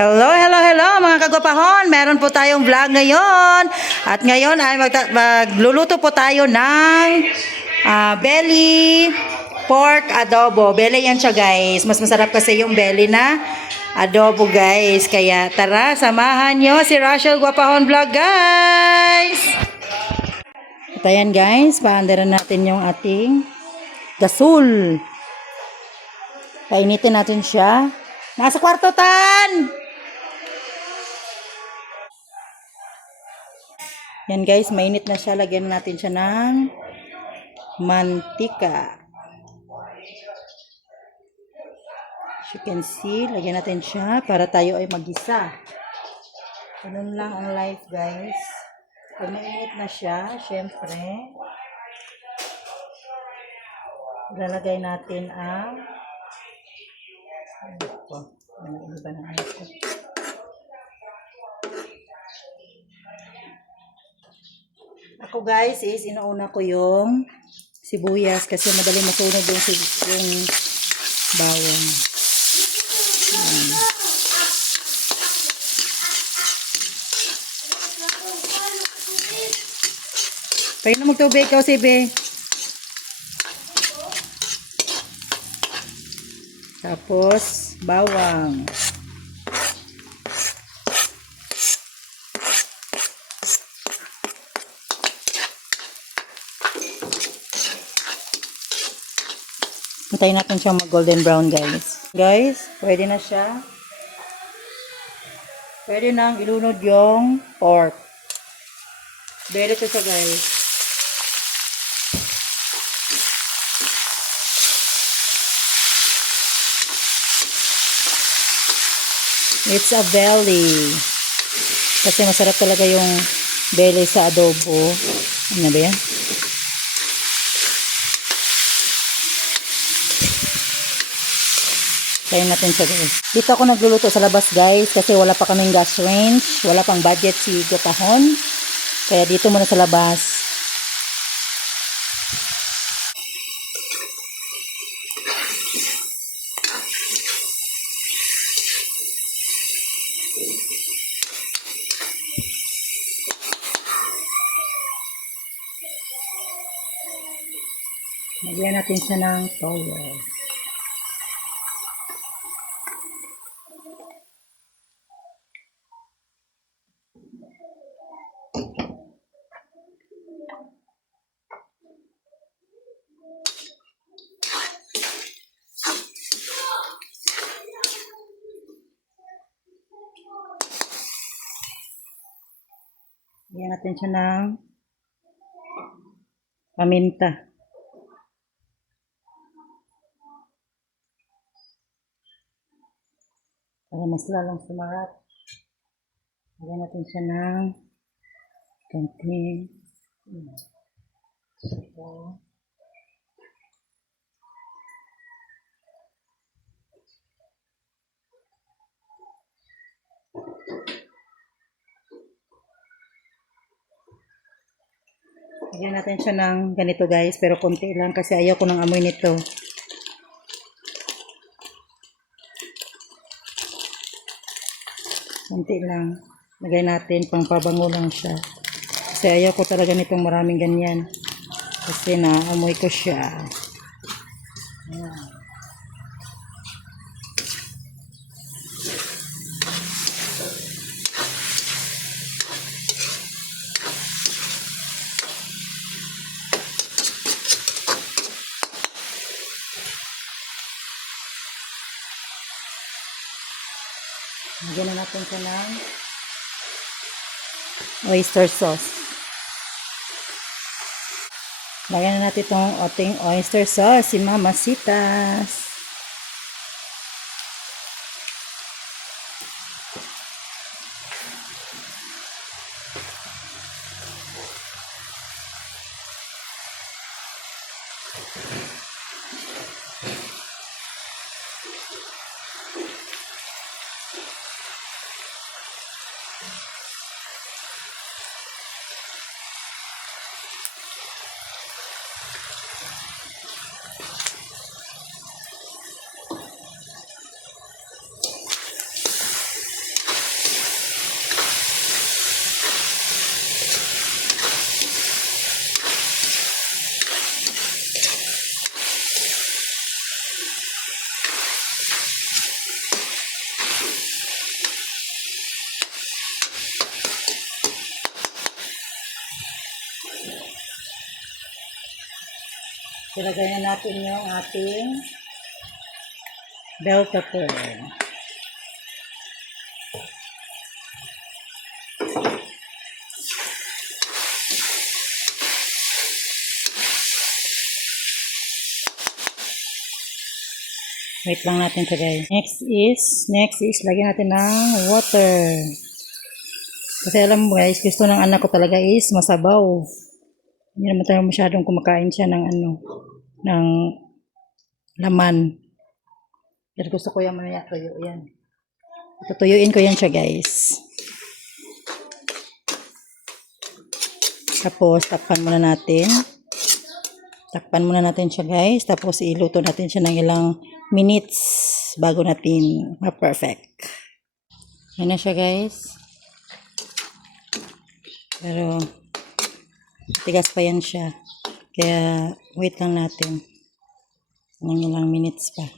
Hello, hello, hello mga kagwapahon. Meron po tayong vlog ngayon. At ngayon ay magluluto po tayo ng belly pork adobo. Belly yan siya guys. Mas masarap kasi yung belly na adobo guys. Kaya tara, samahan nyo si Rachel Guapahon Vlog guys. At ayan guys, paandaran natin yung ating gasol. Painitin natin siya. Nasa kwarto tan! Yan guys, mainit na siya. Lagyan natin siya ng mantika. As you can see, lagyan natin siya para tayo ay magisa. Ganun lang ang life guys. Pag mainit na siya, syempre, ilalagay natin ang ako guys is inuuna ko yung sibuyas kasi madali masunog yung bawang. Pwede na magtubig ikaw, Sibe. Tapos, bawang. Hintayin natin siyang mag-golden brown, guys. Guys, pwede na siya. Pwede nang ilunod yung pork. Bele to siya, guys. It's a belly. Kasi masarap talaga yung belly sa adobo. Ano ba yan? Tayo natin siya guys. Dito ako nagluluto sa labas guys kasi wala pa kaming gas range. Wala pang budget si Gopahon. Kaya dito muna sa labas. Lagyan natin siya ng toyo. Lagyan natin siya ng paminta. Para mas lalong sumarap. Lagyan natin siya ng konting sabaw. Lagyan natin siya ng ganito guys, pero konti lang kasi ayaw ko ng amoy nito. Konti lang. Lagay natin, pang pabango lang siya. Kasi ayaw ko talaga nitong maraming ganyan. Kasi naamoy ko siya. Ayan. Lagyan na natin siya ng oyster sauce. Lagyan na natin itong ating oyster sauce, si Mamasitas. Ilagay na natin yung ating bell pepper. Wait lang natin ito guys. Next is lagyan natin ng water. Kasi alam mo guys, gusto ng anak ko talaga is masabaw. Hindi naman tayo masyadong kumakain siya ng ng laman. Pero gusto ko yung mamaya tuyo yan. Tutuyuin ko yan siya guys. Tapos takpan muna natin. Takpan muna natin siya guys. Tapos iluto natin siya ng ilang minutes bago natin ma-perfect. Yan na siya guys. Pero tigas pa yan siya. Kaya wait lang natin. Ng ilang minutes pa.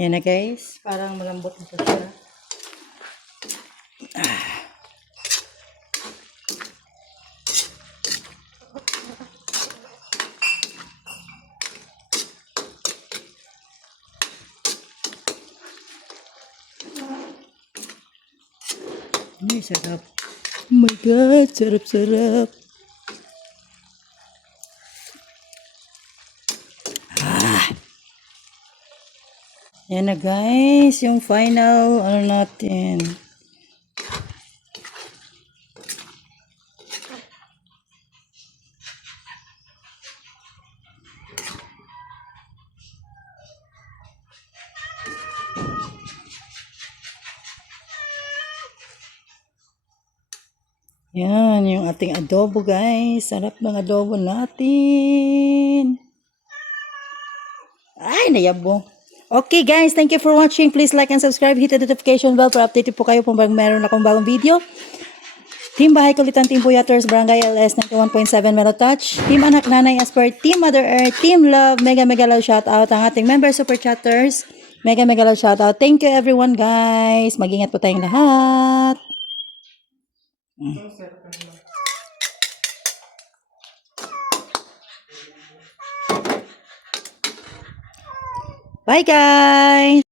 Yan na guys. Parang malambot na siya. Ay, sarap. Oh my God, sarap-sarap. Yan na guys, yung final natin. Yan, yung ating adobo guys. Sarap ng adobo natin. Ay, nayabo. Okay guys, thank you for watching. Please like and subscribe. Hit the notification bell para updated po kayo kung meron akong bagong video. Team Bahay Kulitan, Team Buyaters, Barangay LS 91.7 Melo Touch, Team Anak Nanay Asper, Team Mother Earth, Team Love, mega love shoutout ang ating member super chatters. Mega love shoutout. Thank you everyone guys. Mag-ingat po tayong lahat. Bye guys!